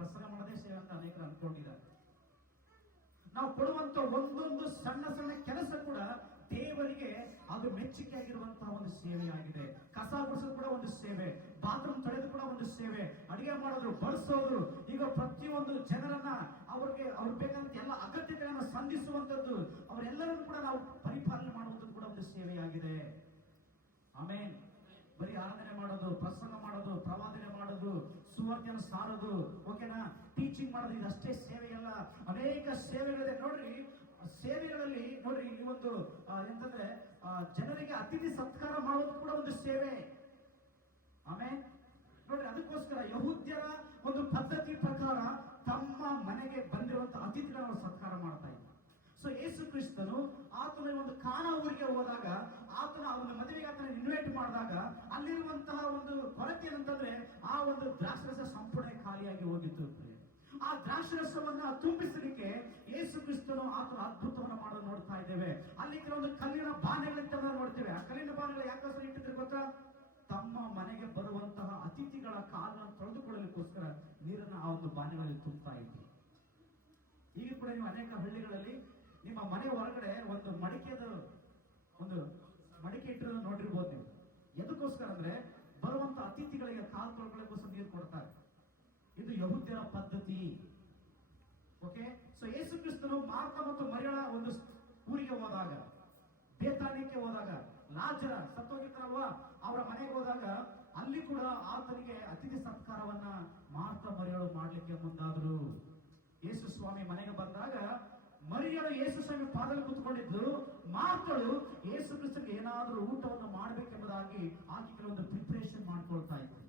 ಪ್ರಸಂಗ ಮಾಡದೇ ಸೇವೆ ಅಂತ ಅನೇಕರು ಅನ್ಕೊಂಡಿದ್ದಾರೆ. ನಾವು ಕೊಡುವಂತ ಒಂದೊಂದು ಸಣ್ಣ ಸಣ್ಣ ಕೆಲಸ ಕೂಡ ದೇವರಿಗೆ ಅದು ಮೆಚ್ಚುಗೆ ಆಗಿರುವಂತಹ ಒಂದು ಸೇವೆಯಾಗಿದೆ. ಕಸ ಗುಡಿಸೋದು ಕೂಡ ಒಂದು ಸೇವೆ, ಬಾತ್ರೂಮ್ ತೊಳೆದು ಕೂಡ ಒಂದು ಸೇವೆ, ಅಡಿಗೆ ಮಾಡೋದು, ಬಡಿಸೋದು, ಈಗ ಪ್ರತಿಯೊಂದು ಜನರನ್ನ ಅವ್ರಿಗೆ ಬೇಕಾದಂತ ಎಲ್ಲ ಅಗತ್ಯತೆಗಳನ್ನ ಸಂಧಿಸುವಂತದ್ದು, ಅವರೆಲ್ಲರನ್ನು ಕೂಡ ನಾವು ಪರಿಪಾಲನೆ ಮಾಡುವಂಥದ್ದು ಕೂಡ ಒಂದು ಸೇವೆಯಾಗಿದೆ. ಆಮೇಲೆ ಬರೀ ಆರಾಧನೆ ಮಾಡೋದು, ಪ್ರಸಂಗ ಮಾಡೋದು, ಪ್ರವಾದನೆ ಮಾಡೋದು, ಸುವಾರ್ತೆಯನ್ನು ಸಾರೋದು, ಓಕೆನಾ, ಟೀಚಿಂಗ್ ಮಾಡೋದು ಇದಷ್ಟೇ ಸೇವೆಯಲ್ಲ. ಅನೇಕ ಸೇವೆಗಳಿದೆ ನೋಡ್ರಿ. ಸೇವೆಗಳಲ್ಲಿ ನೋಡ್ರಿ, ಈ ಒಂದು ಎಂತಂದ್ರೆ ಜನರಿಗೆ ಅತಿಥಿ ಸತ್ಕಾರ ಮಾಡೋದು ಕೂಡ ಒಂದು ಸೇವೆ. ಆಮೇಲೆ ನೋಡ್ರಿ, ಅದಕ್ಕೋಸ್ಕರ ಯಹೂದ್ಯರ ಒಂದು ಪದ್ಧತಿ ಪ್ರಕಾರ ತಮ್ಮ ಮನೆಗೆ ಬಂದಿರುವಂತಹ ಅತಿಥಿಗಳನ್ನು ಸತ್ಕಾರ ಮಾಡ್ತಾ ಇದ್ದಾರೆ. ಸೊ ಯೇಸು ಕ್ರಿಸ್ತನು ಆತನ ಒಂದು ಕಾನಾ ಊರಿಗೆ ಹೋದಾಗ, ಆತನ ಒಂದು ಮದುವೆಗೆ ಆತನ ಇನ್ವೈಟ್ ಮಾಡಿದಾಗ ಅಲ್ಲಿರುವಂತಹ ಒಂದು ಕೊರತೆ ಏನಂತಂದ್ರೆ ಆ ಒಂದು ದ್ರಾಕ್ಷರಸ ಸಂಪೂರ್ಣ ಖಾಲಿಯಾಗಿ ಹೋಗಿತ್ತು. ಆ ದ್ರಾಕ್ಷರಸವನ್ನ ತುಂಬಿಸಲಿಕ್ಕೆ ಯೇಸು ಕ್ರಿಸ್ತನು ಆತನ ಅದ್ಭುತವನ್ನ ಮಾಡೋದು ನೋಡ್ತಾ ಇದ್ದೇವೆ. ಅಲ್ಲಿ ಕೆಲವೊಂದು ಕಲ್ಲಿನ ಬಾಣೆಗಳಿಂದ ನೋಡ್ತೇವೆ. ಆ ಕಲ್ಲಿನ ಬಾಣೆಗಳು ಯಾಕೋಸ್ಕರ ಇಟ್ಟಿದ್ರೆ ಗೊತ್ತಾ? ತಮ್ಮ ಮನೆಗೆ ಬರುವಂತಹ ಅತಿಥಿಗಳ ಕಾಲನ್ನು ತೊಳೆದುಕೊಳ್ಳಲಿಕ್ಕೋಸ್ಕರ ನೀರನ್ನ ಆ ಒಂದು ಬಾಣೆಗಳಲ್ಲಿ ತುಂಬುತ್ತಾ ಇದ್ವಿ. ಈಗ ಕೂಡ ನೀವು ಅನೇಕ ಹಳ್ಳಿಗಳಲ್ಲಿ ನಿಮ್ಮ ಮನೆ ಹೊರಗಡೆ ಒಂದು ಮಡಿಕೆ ಇಟ್ಟಿರೋದು ನೋಡಿರ್ಬೋದು ನೀವು. ಎದಕ್ಕೋಸ್ಕರ ಅಂದ್ರೆ ಬರುವಂತ ಅತಿಥಿಗಳಿಗೆ ಕಾಲು ತೊಳ್ಕೊಳ್ಳೋಕ್ಕೋಸ್ಕರ ನೀರು ಕೊಡ್ತಾರೆ. ಇದು ಯಹೂದ್ಯರ ಪದ್ಧತಿ. ಓಕೆ. ಸೊ ಯೇಸು ಕ್ರಿಸ್ತನು ಮಾರ್ತ ಮತ್ತು ಮರಿಯಳ ಒಂದು ಊರಿಗೆ ಹೋದಾಗ, ಬೇತಾನ್ಯಕ್ಕೆ ಹೋದಾಗ, ಲಾಜರ ಸತ್ತೋಗಿರ್ತಾರಲ್ವಾ ಅವರ ಮನೆಗೆ ಹೋದಾಗ ಅಲ್ಲಿ ಕೂಡ ಆತನಿಗೆ ಅತಿಥಿ ಸತ್ಕಾರವನ್ನ ಮಾರ್ತ ಮರಿಯಳು ಮಾಡ್ಲಿಕ್ಕೆ ಮುಂದಾದ್ರು. ಯೇಸು ಸ್ವಾಮಿ ಮನೆಗೆ ಬಂದಾಗ ಮರಿಯಳು ಯೇಸು ಸ್ವಾಮಿ ಪಾದದಲ್ಲಿ ಕೂತ್ಕೊಂಡಿದ್ರು. ಮಾರ್ತಳು ಯೇಸು ಕ್ರಿಸ್ತನಿಗೆ ಏನಾದರೂ ಊಟವನ್ನು ಮಾಡಬೇಕೆಂಬುದಾಗಿ ಆಕೆ ಕೆಲವೊಂದು ಪ್ರಿಪರೇಷನ್ ಮಾಡ್ಕೊಳ್ತಾ ಇದ್ರು.